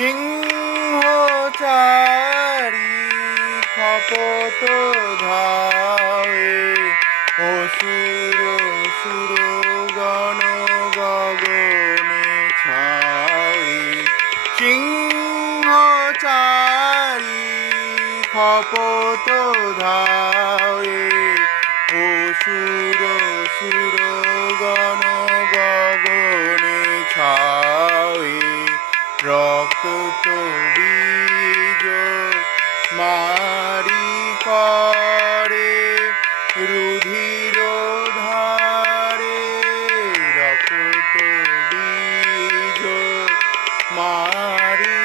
সিংহচারী খপত ধায়ে অসুর সুর গণ গগনে ছায়ে সিংহচারী খপত ধায়ে অসুর সুর গণ গগনে ছায়ে রক্ত বীজ মারি করে রুধির ধারে রক্ত বীজ মারি